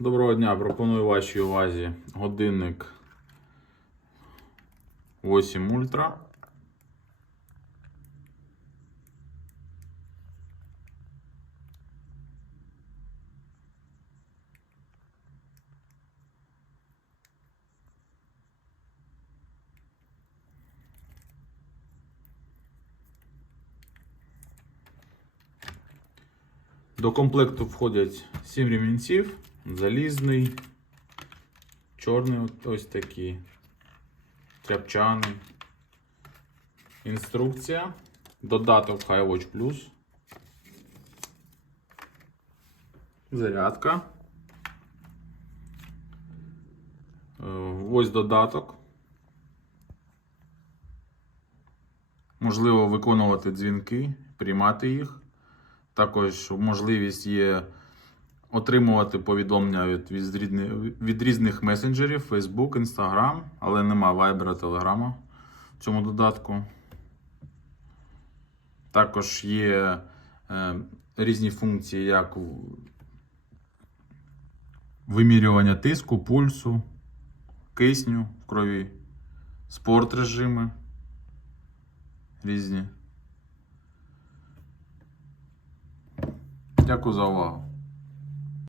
Доброго дня, пропоную вашій увазі годинник 8 Ультра. До комплекту входять 7 ремінців, залізний, чорний ось такі, тряпчаний. Інструкція, додаток HiWatch Plus, зарядка. Е, Ось додаток. Можливо виконувати дзвінки, приймати їх. Також можливість є отримувати повідомлення від, від, різних месенджерів, Facebook, Instagram, але нема Viber, Telegram в цьому додатку. Також є е, різні функції, як вимірювання тиску, пульсу, кисню в крові, спорт режими різні. Дякую за увагу.